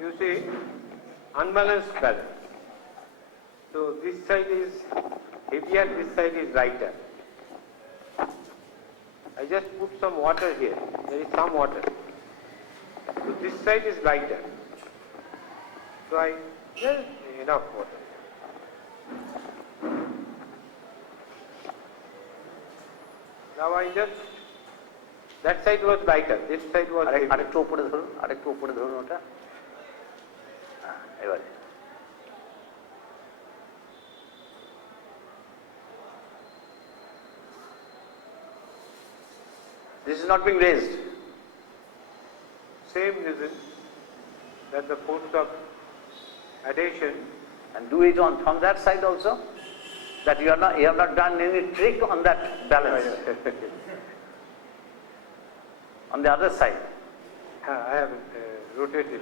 you see, unbalanced balance. So this side is heavier, this side is lighter. I just put some water here. There is some water. So this side is lighter. So there is enough water. Now I just, that side was lighter, this side was heavier. আরেকটু উপরে ধরুন ওটা। এবারে this is not being raised. Same reason that the force of adhesion, And do it on from that side also. That you have not done any trick on that balance. On the other side. I have rotated.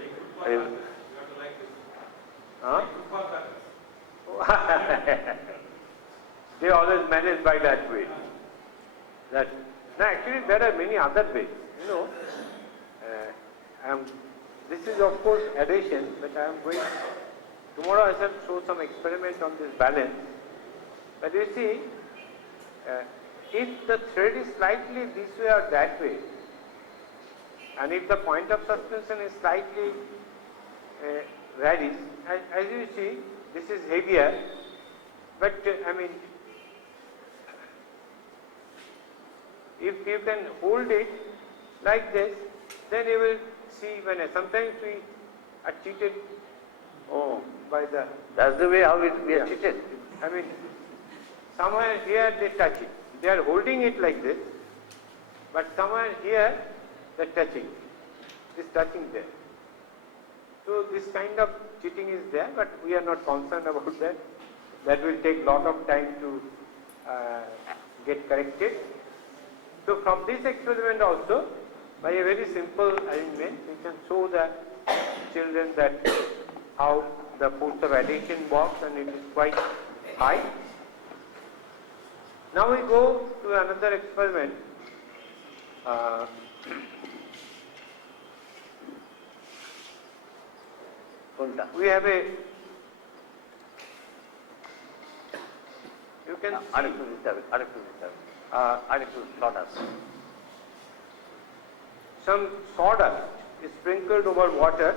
Huh? They always manage by that way. That no, actually there are many other ways. You know, this is of course adhesion, but I am going tomorrow. I shall show some experiment on this balance. But you see, if the thread is slightly this way or that way, and if the point of suspension is slightly varies, as you see, this is heavier, but I mean, if you can hold it like this, then you will see when sometimes we are cheated by the. That's the way how we are cheated. I mean, somewhere here they touch it. They are holding it like this, but somewhere here they are touching. This touching there. So this kind of cheating is there, but we are not concerned about that. That will take lot of time to get corrected. So from this experiment also, by a very simple arrangement, we can show the children that how the force of adhesion works, and it is quite high. Now we go to another experiment. We have a, you can some sawdust is sprinkled over water.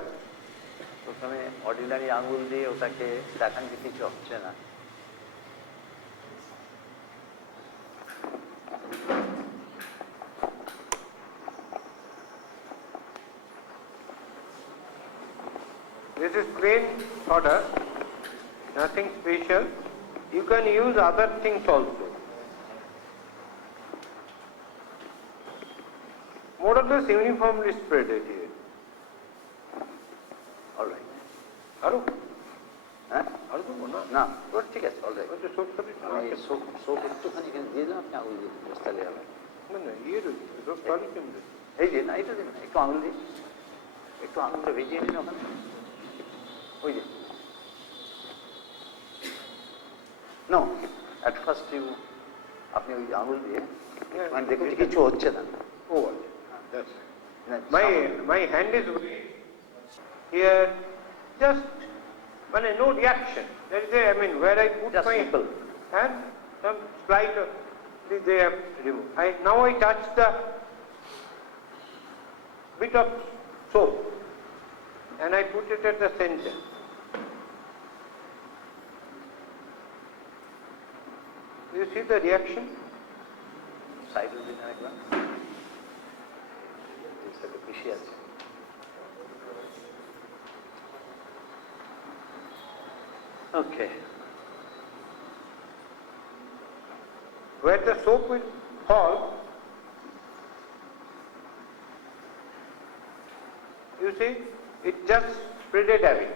প্রথমে ordinary আঙুল দিয়ে ওটাকে দেখান যে কিছু হচ্ছে না। This is plain sawdust, nothing special. You can use other things also. More or less uniformly spread it here. All right. Aru? হ্যাঁ? Aru to na? না, ওটা ঠিক আছে, all right. What is soap sorry? Soap একটুখানি এখানে দিয়ে দিলাম, আপনি আঙুল দিয়ে দিন, তাহলে হবে। No, no, here is soap sorry can do. এই যে না, এটা দিন না, একটু আঙুল দিন, একটু আঙুলটা ভিজিয়ে নিন ওখানে, ওই যে। No, at first আপনি ওই আঙুল দিয়ে মানে দেখুন যে কিছু হচ্ছে না। Oh, that's my hand is here, just no reaction. There is a, I mean, where I put just my simple hand, some slight of they have removed. Now I touch the bit of soap and I put it at the center. You see the reaction? Side দিন আরেকবার, এটা বেশি আছে। Okay. Where the soap will fall, you see, it just spreaded away.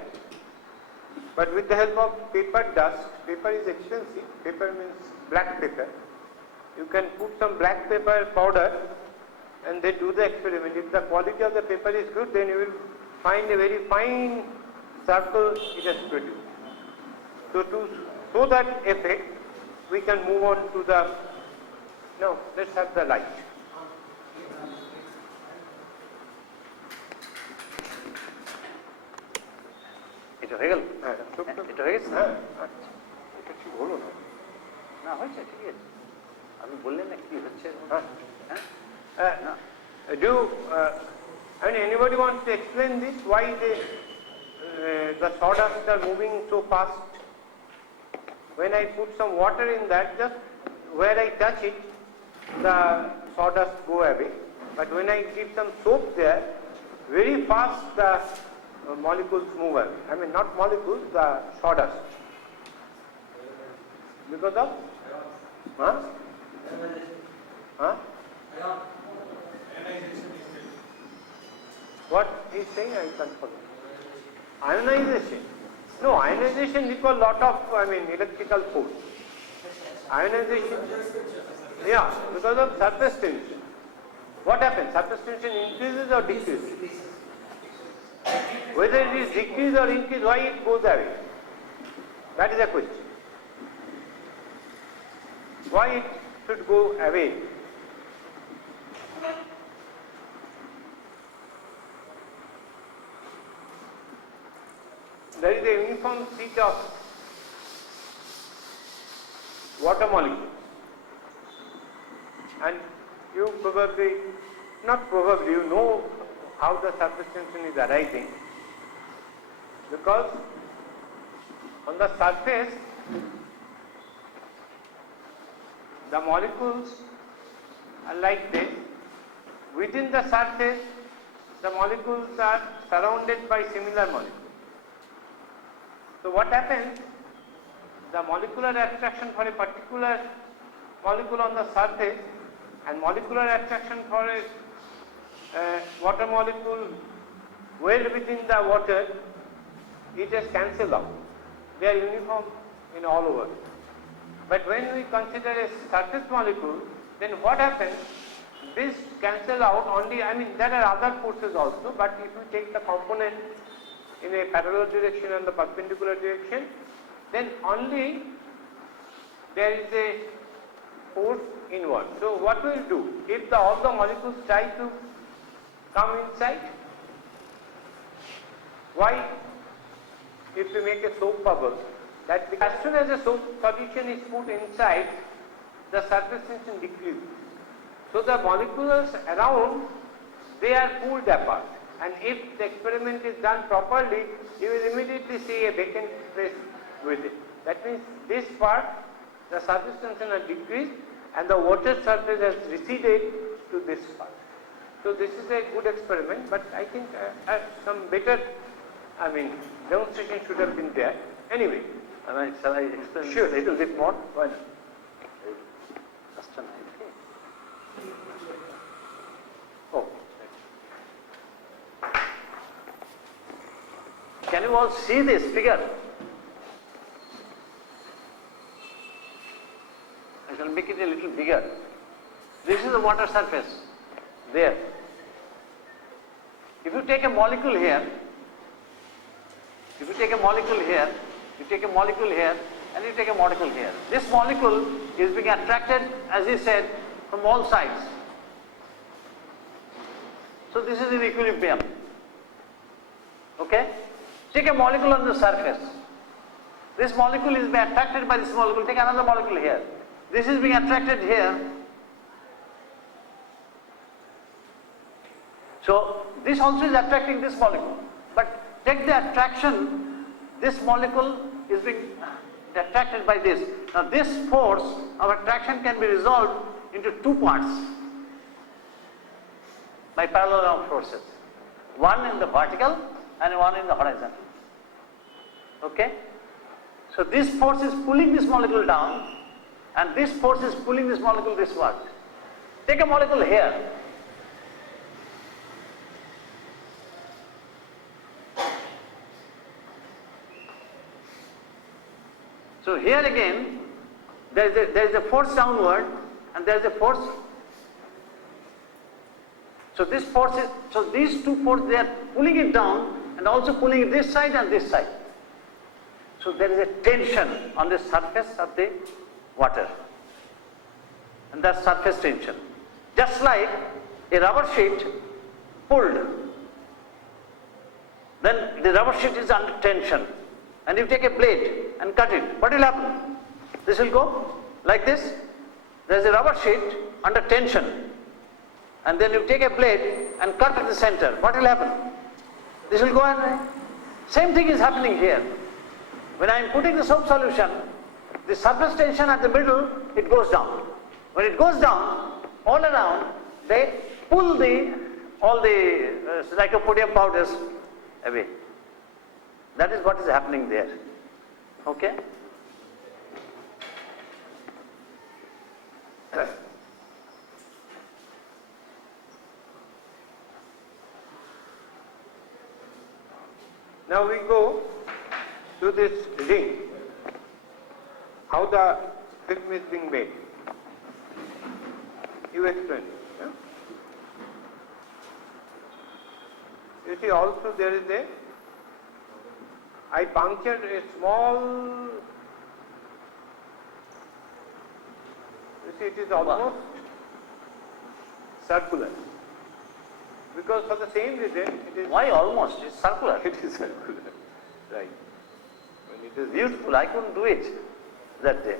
But with the help of paper dust, paper is expensive, paper means black paper. You can put some black paper powder and they do the experiment. If the quality of the paper is good, then you will find a very fine circle it has produced. So to show that effect, we can move on to the, no, let's have the light. এটা হয়ে গেল? হ্যাঁ এটা হয়ে গেছে? হ্যাঁ আচ্ছা এটা ঠিক হলো না না হয়েছে, ঠিক আছে। আপনি বললেন না কি হচ্ছে? হ্যাঁ do I mean anybody wants to explain this why the sawdust are moving so fast? When I put some water in that, just where I touch it, the sawdust go away. But when I keep some soap there, very fast the molecules move away. I mean not molecules, the sawdust. Because of? Huh? Huh? What he's saying I can't follow. Ionization. No, ionization requires lot of electrical force. Ionization, yeah, because of surface tension. What happens? Surface tension increases or decreases? Whether it is decrease or increase, why it goes away? That is a question. Why it should go away? There is a uniform sheet of water molecules, and you probably, not probably, you know how the surface tension is arising, because on the surface the molecules are like this. Within the surface the molecules are surrounded by similar molecules. So what happens? The molecular attraction for a particular molecule on the surface and molecular attraction for a water molecule well within the water, it is cancelled out. They are uniform in all over. But when we consider a surface molecule, then what happens? This cancel out only, there are other forces also, but if you take the component in a parallel direction and the perpendicular direction, then only there is a force inward. So what will do? If all the molecules try to come inside, why? If you make a soap bubble, that as soon as a soap solution is put inside, the surface tension decreases. So the molecules around, they are pulled apart. And if the experiment is done properly, you will immediately see a vacant space with it. That means this part, the surface tension has decreased and the water surface has receded to this part. So this is a good experiment, but I think some better, demonstration should have been there. Anyway. Shall I explain Sure. a little bit more? Why not? Just a minute. Oh. Can you all see this figure? I shall make it a little bigger. This is the water surface, there. If you take a molecule here, you take a molecule here, and you take a molecule here. This molecule is being attracted, as he said, from all sides. So this is in equilibrium. Okay? Take a molecule on the surface. This molecule is being attracted by this molecule. Take another molecule here. This is being attracted here. So this also is attracting this molecule. But take the attraction, this molecule is being attracted by this. Now this force of attraction can be resolved into two parts by parallel forces. One in the vertical and one in the horizontal. Okay? So this force is pulling this molecule down and this force is pulling this molecule thisward. Take a molecule here. So here again, there is a force downward and there is a force. So this force is, so these two forces, they are pulling it down and also pulling it this side and this side. So there is a tension on the surface of the water, and that's surface tension. Just like a rubber sheet pulled, then the rubber sheet is under tension. and you take a blade and cut it, what will happen? This will go like this. There is a rubber sheet under tension, and then you take a blade and cut at the center. What will happen? This will go and same thing is happening here. When I am putting the soap solution, the surface tension at the middle, it goes down. When it goes down, all around, they pull all the lycopodium powders away. That is what is happening there. Okay? Now we go to this ring, how the film is being made. You explain. Yeah? You see, also there is I punctured a small, you see, it is almost circular. Because for the same reason, it is. Why almost? It's circular. It is circular, right. When it is Beautiful. I couldn't do it that day.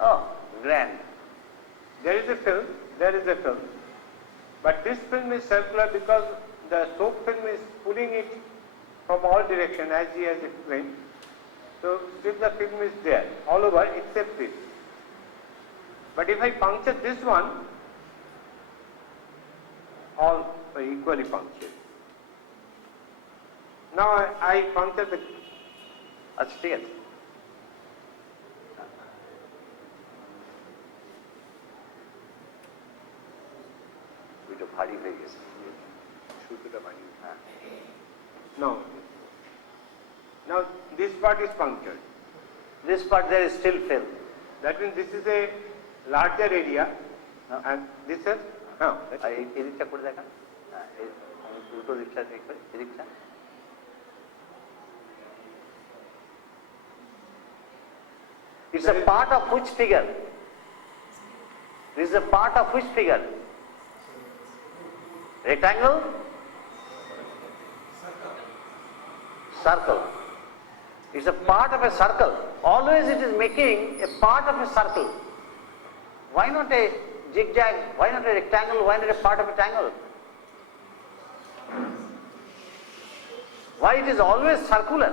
Oh, grand. There is a film, but this film is circular because the soap film is pulling it from all directions, as he has explained. So still the film is there all over except this. But if I puncture this one, all are equally punctured. Now I puncture the. আচ্ছা ঠিক আছে ওইটা ভারী হয়ে গেছে সুতোটা বানিয়ে Now this part is punctured. This part there is still fill. That means this is a larger area, and this is এদিকটা করে দেখান উল্টো দিকটা দেখবেন এদিকটা It's a part of which figure? This is a part of which figure? Rectangle? Circle. It's a part of a circle. Always it is making a part of a circle. Why not a zigzag? Why not a rectangle? Why not a part of a triangle? Why it is always circular?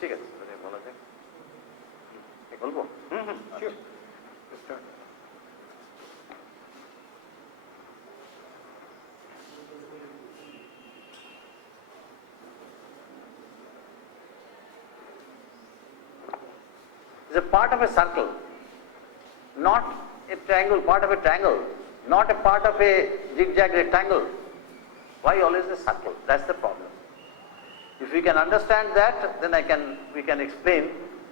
ঠিক আছে বলা যাক বলবো Sure. Start. It's a part of a circle, not a triangle, part of a triangle, not a part of a zigzag rectangle. Why always a circle? That's the problem. If we can understand that, then we can explain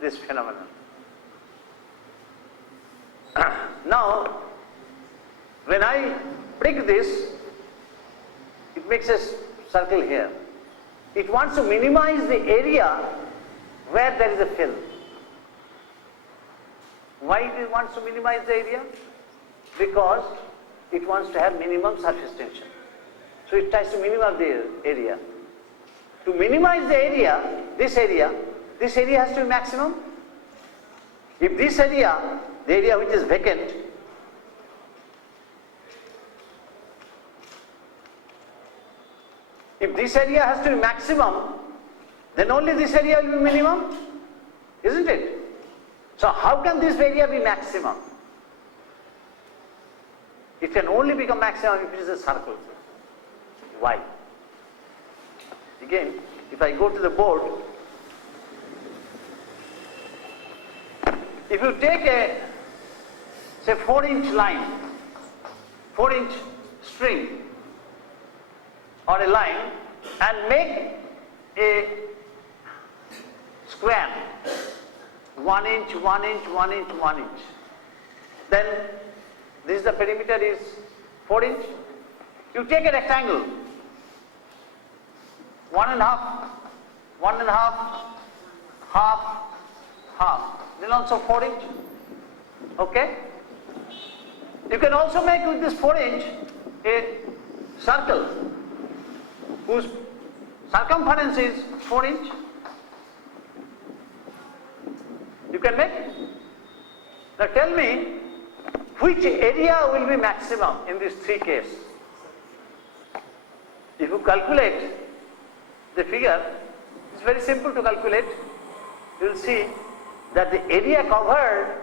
this phenomenon. Now, when I prick this, it makes a circle here. It wants to minimize the area where there is a fill. Why it wants to minimize the area? Because it wants to have minimum surface tension. So it tries to minimize the area. To minimize the area, this area has to be maximum. If this area, the area which is vacant, if this area has to be maximum, then only this area will be minimum, isn't it? So how can this area be maximum? It can only become maximum if it is a circle. Why? Again, if I go to the board, if you take a, say 4-inch line, 4-inch string or a line and make a square, 1 inch, 1 inch, 1 inch, 1 inch, then this the perimeter is 4 inch. You take a rectangle, 1.5, 1.5, half, half, then also 4 inch. Okay? You can also make with this 4 inch a circle whose circumference is 4 inch. You can make it. Now tell me which area will be maximum in these three cases. If you calculate the figure, it's very simple to calculate. You will see that the area covered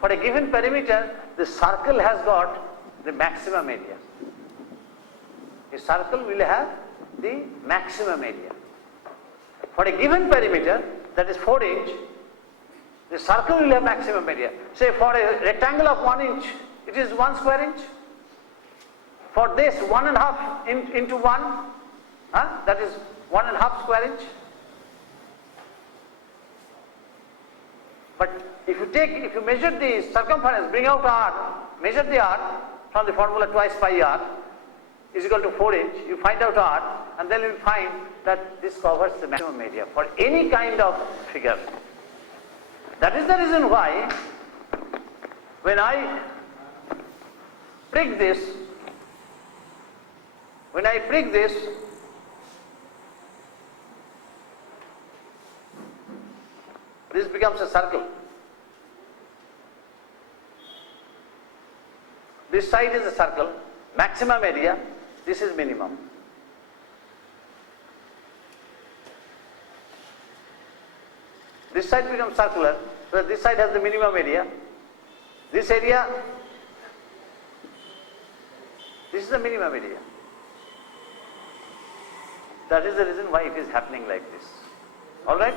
for a given perimeter, the circle has got the maximum area. A circle will have the maximum area. For a given perimeter, that is 4 inch, the circle will have maximum area. Say for a rectangle of 1 inch, it is 1 square inch. For this 1.5 into 1, that is 1.5 square inch. But if you measure the circumference, bring out r, measure the r from the formula twice pi r is equal to 4 inch, you find out r, and then you will find that this covers the maximum area for any kind of figure. That is the reason why when I prick this, this becomes a circle. This side is a circle, maximum area, this is minimum. This side becomes circular, so this side has the minimum area. This area, this is the minimum area. That is the reason why it is happening like this. All right?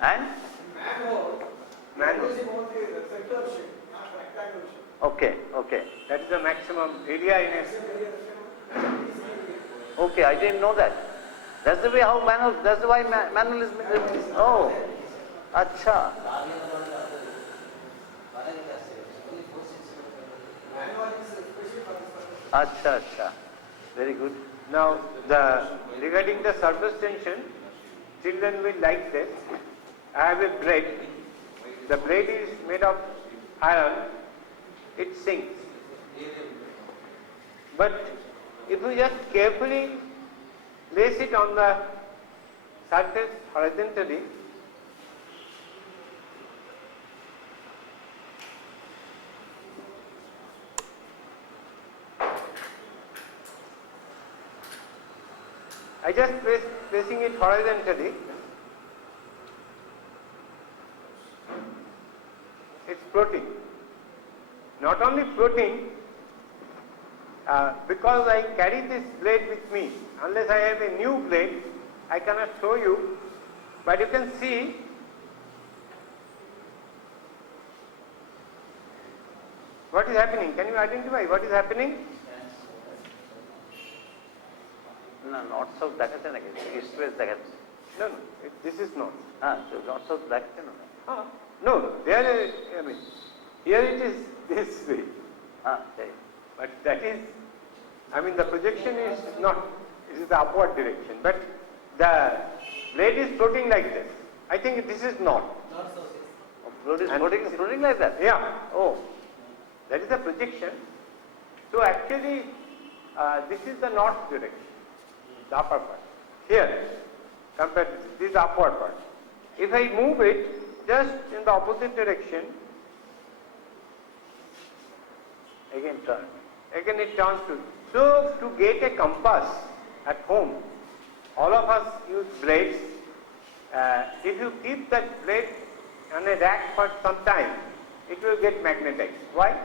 And? Manhole. Okay, okay. That is the maximum area in a. Okay, I didn't know that. That's the way how manual, that's why manual is made. Oh, acha. Acha, acha. Very good. Now, regarding the surface tension, children will like this. I have a blade. The blade is made of iron. It sinks. But if you just carefully place it on the surface horizontally, I just placing it horizontally, it's floating. Not only floating, because I carry this blade with me, unless I have a new blade, I cannot show you, but you can see what is happening. Can you identify what is happening? No, not south Dakatan again. East west Dakatan. No, this is not. So not south Dakatan. No, there, I mean, here it is this way. Okay. But that is, I mean, the projection is not, it is the upward direction. But the blade is floating like this. I think this is not. Blade is floating like that? Yeah. Oh. That is the projection. So actually, this is the north direction, the upper part. Here, compared to this is the upward part. If I move it just in the opposite direction, Again turn. again it turns to. So to get a compass at home, all of us use blades. If you keep that blade on a rack for some time, it will get magnetized. Why?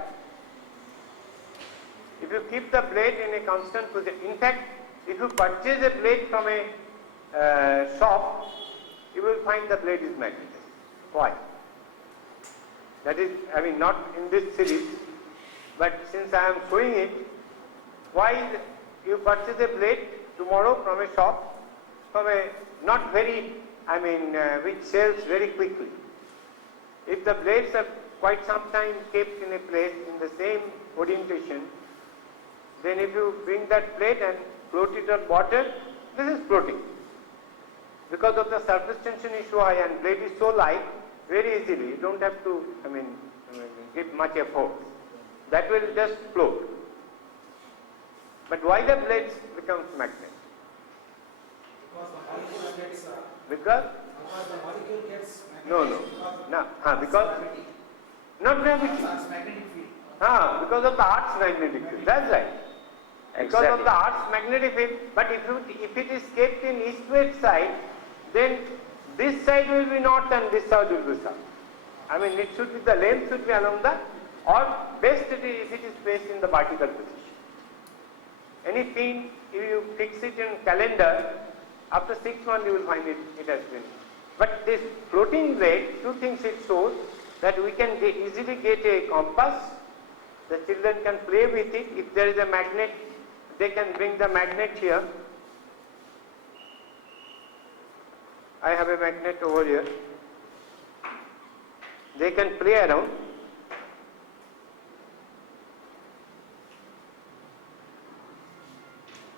If you keep the blade in a constant position, in fact, if you purchase a blade from a shop, you will find the blade is magnetized. Why? That is, I mean, not in this series, but since I am showing it, why you purchase a blade tomorrow from a shop, from a not very, I mean, which sells very quickly. If the blades are quite some time kept in a place in the same orientation, then if you bring that blade and float it on water, this is floating. Because of the surface tension issue and blade is so light, very easily, you don't have to, give much effort. That will just float. But why the blades becomes magnet? Because the molecule gets because not gravity. magnetic field. Because of the Earth's magnetic field. That's right. Because of the Earth's magnetic field. But if it is kept in east-west side, then this side will be north and this side will be south. I mean, it should be, the length should be along the, or best it is, if it is placed in the vertical position. Any pin, if you fix it in calendar, after 6 months you will find it has been. But this floating blade, two things it shows, that we can easily get a compass, the children can play with it. If there is a magnet, they can bring the magnet here. I have a magnet over here. They can play around.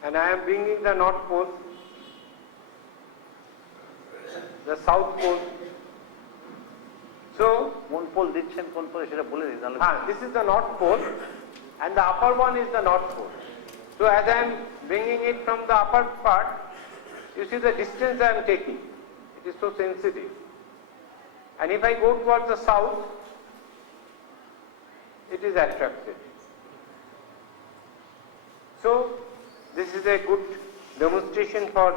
And I am bringing the North Pole, the South Pole. So, this is the North Pole and the upper one is the North Pole. So, as I am bringing it from the upper part, you see the distance I am taking. It is so sensitive. And if I go towards the south, it is attracted. So, this is a good demonstration for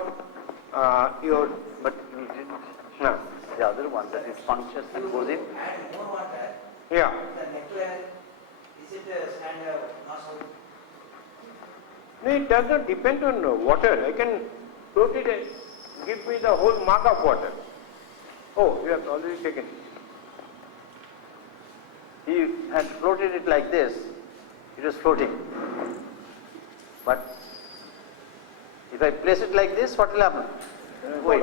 your. But you didn't. No. The other one that is conscious and goes in. Add more water. Yeah. The necklace, is it a standard nozzle? No, it does not depend on water. I can float it and give me the whole mug of water. Oh, you have already taken it. He had floated it like this, it was floating. But if I place it like this, what will happen? Wait.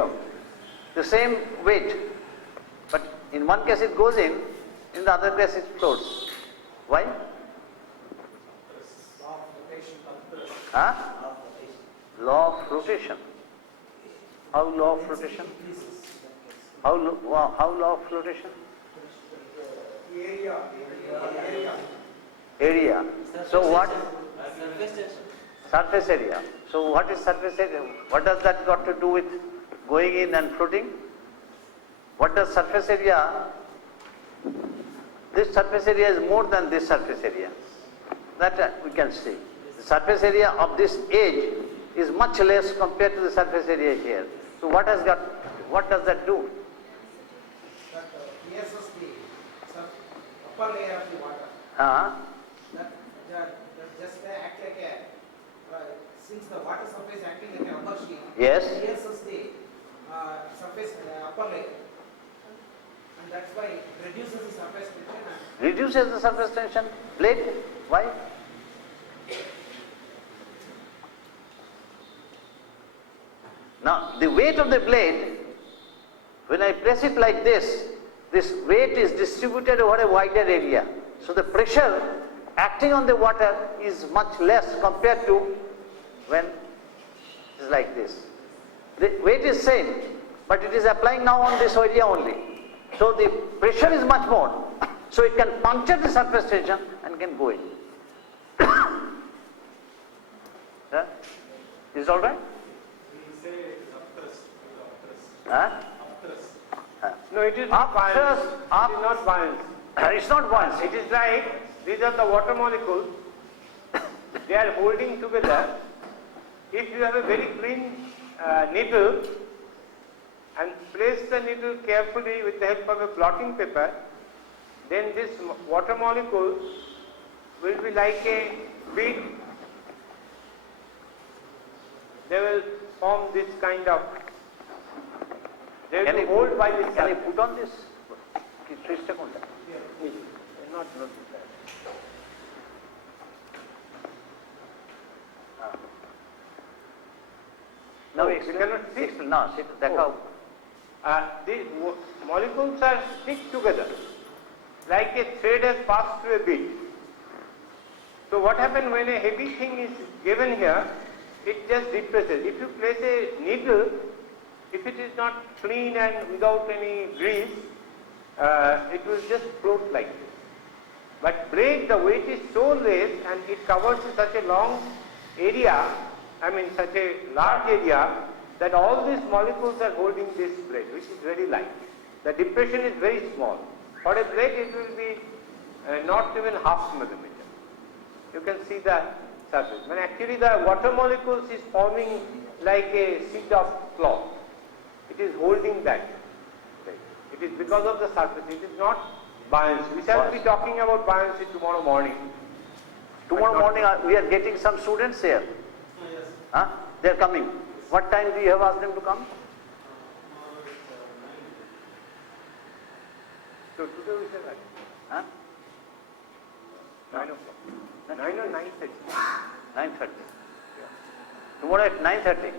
The same weight, but in one case it goes in the other case it floats. Why? Law of rotation. Huh? Law of rotation. Law of rotation. How law of rotation? How law of flotation? Area. Area. So what? Surface tension. Surface area. So what is surface area? What does that got to do with going in and floating? What does surface area? This surface area is more than this surface area. That we can see. The surface area of this edge is much less compared to the surface area here. So what does that do? That pierces the upper layer of the water. That just act like a, since the water surface acting like an upper sheet, Yes. pierces the surface upper layer. And that's why it reduces the surface tension and Reduces the surface tension. Blade. Why? Now, the weight of the blade, when I press it like this weight is distributed over a wider area. So the pressure acting on the water is much less compared to when it is like this. The weight is same, but it is applying now on this area only. So the pressure is much more. So it can puncture the surface tension and can go in. Yeah? Is it all right? Huh? No, it is not buoyance. It is not buoyance. It's not buoyancy. It is like, these are the water molecules, they are holding together. If you have a very clean needle and place the needle carefully with the help of a blotting paper, then this water molecule will be like a bead. They will form this kind of, they will be held by this Can you surface. put on this? Twist Not notice that. Now we cannot see. No, see, देखो. These molecules are stick together, like a thread has passed through a bead. So what happens when a heavy thing is given here, it just depresses. If you place a needle, if it is not clean and without any grease, it will just float like this. But braid, the weight is so less and it covers such a long area, such a large area, that all these molecules are holding this braid, which is very light. The depression is very small. For a braid, it will be not even half millimeter. You can see the surface. When actually the water molecules is forming like a sheet of cloth. It is holding that. It is because of the surface. It is not buoyancy. We shall be talking about buoyancy tomorrow morning. Tomorrow morning we are getting some students here. Yes. Huh? They are coming. What time do you have asked them to come? So today we shall write. Huh? 9 o'clock. 9 or 9:30. 9:30. Tomorrow at 9:30.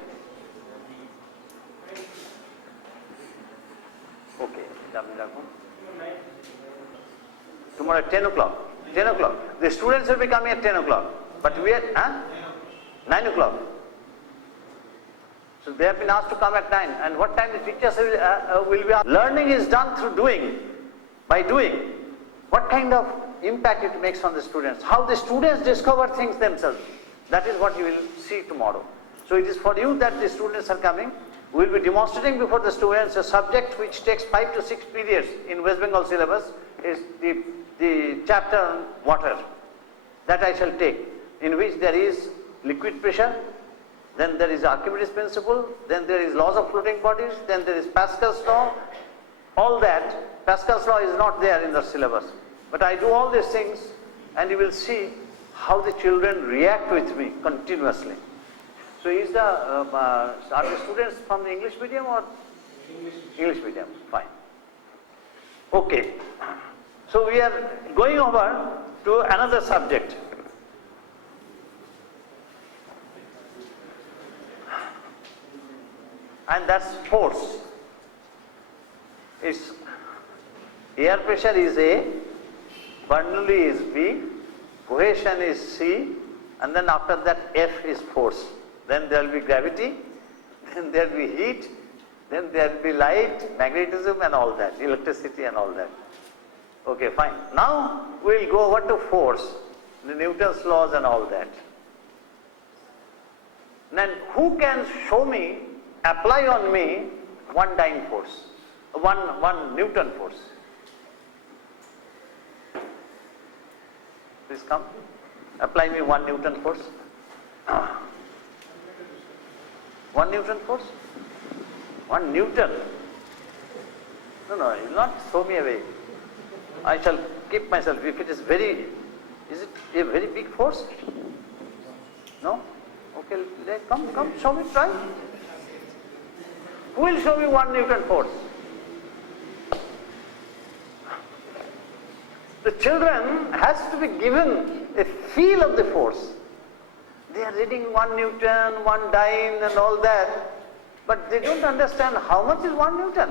Okay. Tomorrow at 10 o'clock. 10 o'clock. The students will be coming at 10 o'clock. But we are, 9 o'clock. So they have been asked to come at 9. And what time the teachers will be asked? Learning is done through doing. By doing. What kind of impact it makes on the students? How the students discover things themselves. That is what you will see tomorrow. So it is for you that the students are coming. We will be demonstrating before the students a subject which takes 5 to 6 periods in West Bengal syllabus is the chapter on water. That I shall take, in which there is liquid pressure, then there is Archimedes principle, then there is laws of floating bodies, then there is Pascal's law. All that, Pascal's law is not there in the syllabus. But I do all these things and you will see how the children react with me continuously. So are the students from the English medium or? English medium, fine. Okay. So we are going over to another subject. And that's force. Air pressure is A, Bernoulli is B, cohesion is C, and then after that F is force. Then there will be gravity, then there will be heat, then there will be light, magnetism and all that, electricity and all that. Okay, fine. Now we will go over to force, the Newton's laws and all that. Then who can show me, apply on me one dyne force, one Newton force? Please come, apply me one Newton force. 1 Newton force? 1 Newton? No, you will not throw me away. I shall keep myself. If it is it a very big force? No? Okay, come, show me, try. Who will show me 1 Newton force? The children has to be given a feel of the force. They are reading 1 Newton, 1 dyne and all that, but they don't understand how much is 1 Newton.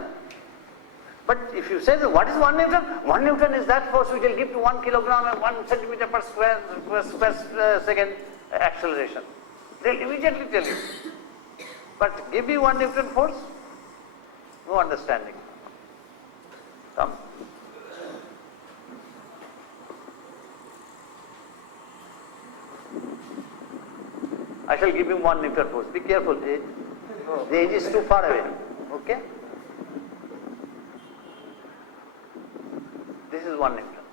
But if you say that what is 1 Newton? 1 Newton is that force which will give to 1 kilogram and 1 centimeter per square second acceleration. They'll immediately tell you. But give me 1 Newton force, no understanding. Come. I shall give him 1 Newton force. Be careful, the edge is too far away. Okay? This is 1 Newton.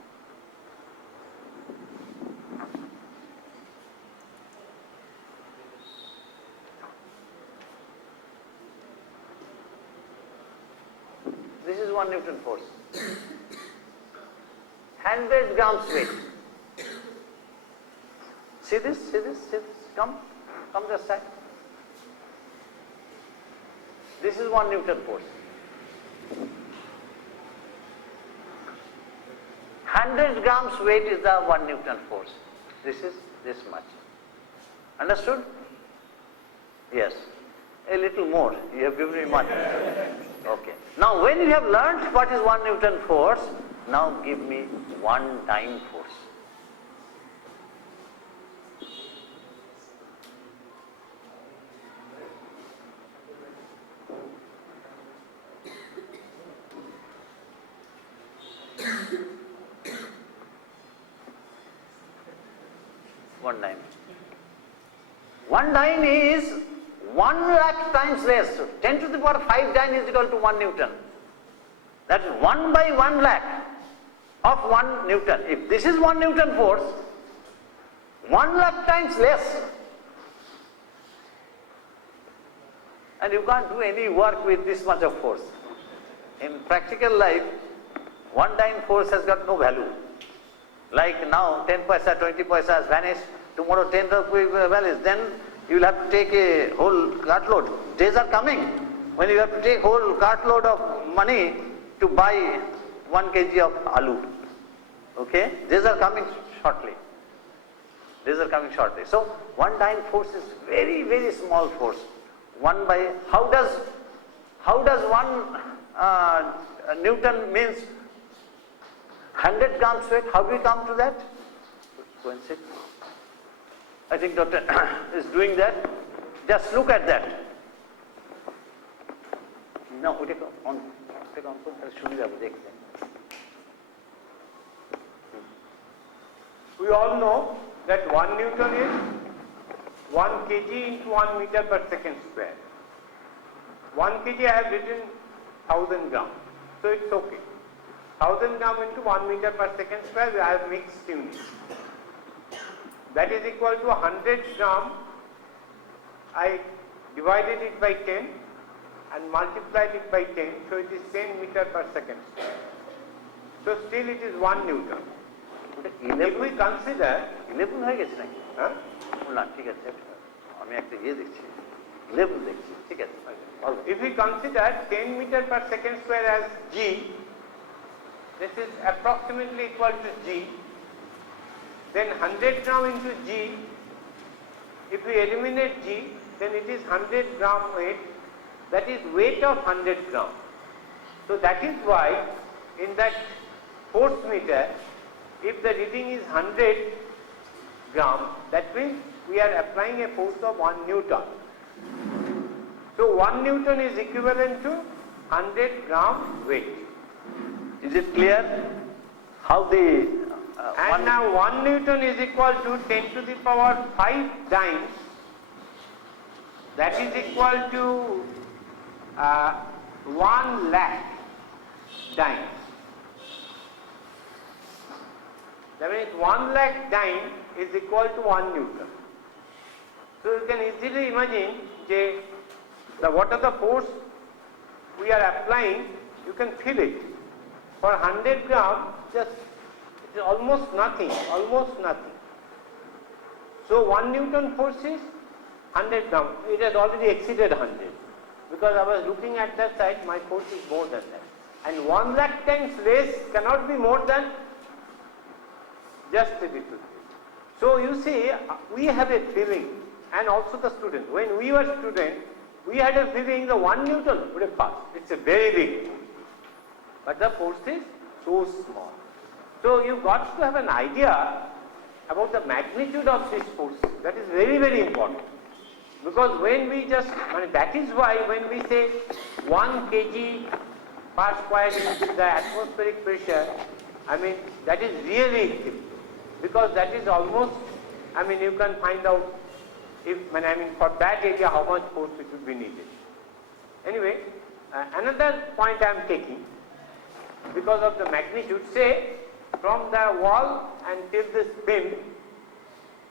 This is 1 Newton force. 100 grams weight. See this? Come this side. This is 1 Newton force. 100 grams weight is the 1 Newton force. This is this much. Understood? Yes. A little more. You have given me much. Okay. Now when you have learnt what is 1 Newton force, now give me 1 dyne force. One dyne. 1 dyne is 1 lakh times less. So 10 to the power 5 dyne is equal to 1 Newton. That is 1 by 1 lakh of 1 Newton. If this is 1 Newton force, 1 lakh times less. And you can't do any work with this much of force. In practical life, 1 dyne force has got no value. Like now 10 paisa, 20 paisa has vanished, tomorrow 10 rupees will vanish, then you will have to take a whole cartload. Days are coming when you have to take whole cartload of money to buy 1 kg of aloo. Okay? Days are coming shortly. Days are coming shortly. So 1 dyne force is very, very small force. 1 by, how does 1 Newton means 100 grams weight? How do we come to that? Go and sit. I think Doctor is doing that. Just look at that. No, take on. We all know that 1 Newton is 1 kg into 1 meter per second square. 1 kg I have written 1000 grams. So it's okay. 1000 gram into 1 meter per second square, I have mixed units. That is equal to 100 gram. I divided it by 10 and multiplied it by 10, so it is 10 meter per second square. So still it is 1 Newton. If we consider 11 হয়ে গেছে নাকি? হ্যাঁ না ঠিক আছে আমি একটা দেখছি 11 দেখছি ঠিক আছে if we consider 10 meter per second square as g, this is approximately equal to g, then 100 gram into g, if we eliminate g, then it is 100 gram weight, that is weight of 100 gram. So that is why in that force meter, if the reading is 100 gram, that means we are applying a force of 1 Newton. So 1 Newton is equivalent to 100 gram weight. Is it clear how the and now 1 Newton is equal to 10 to the power 5 dynes. That is equal to 1 lakh dynes. That means 1 lakh dyne is equal to 1 Newton. So you can easily imagine what are the force we are applying, you can feel it. For 100 gram, just it is almost nothing, So 1 Newton force is 100 gram. It has already exceeded 100. Because I was looking at that side, my force is more than that. And 1 lakh times less cannot be more than just a little bit. So you see, we have a feeling, and also the student, when we were students, we had a feeling the 1 Newton would have passed. It's a very big, but the force is so small. So you got to have an idea about the magnitude of this force. That is very, very important. Because when we just, that is why when we say 1 kg per square inch the atmospheric pressure, that is really, because that is almost, you can find out if, for that area how much force it would be needed. Anyway, another point I am taking, because of the magnitude, say from the wall until this beam,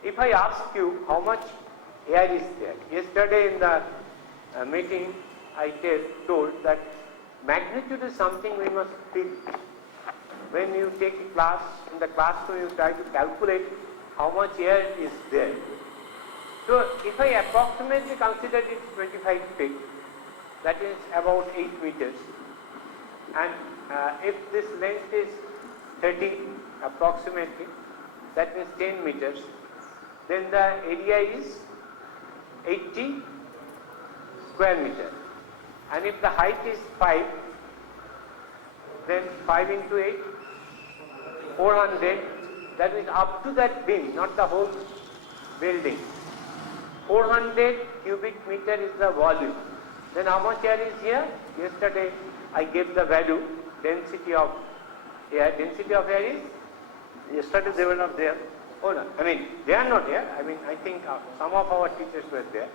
if I ask you how much air is there. Yesterday in the meeting I told that magnitude is something we must feel. When you take a class, in the classroom you try to calculate how much air is there. So if I approximately consider it 25 feet, that is about 8 meters, and if this length is 30 approximately, that means 10 meters. Then the area is 80 square meter. And if the height is 5, then 5 into 8, 400, that means up to that beam, not the whole building. 400 cubic meter is the volume. Then how much air is here? Yesterday I gave the value, density of air. Density of air is? Yesterday they were not there. Oh no, I mean they are not here. I mean I think some of our teachers were there.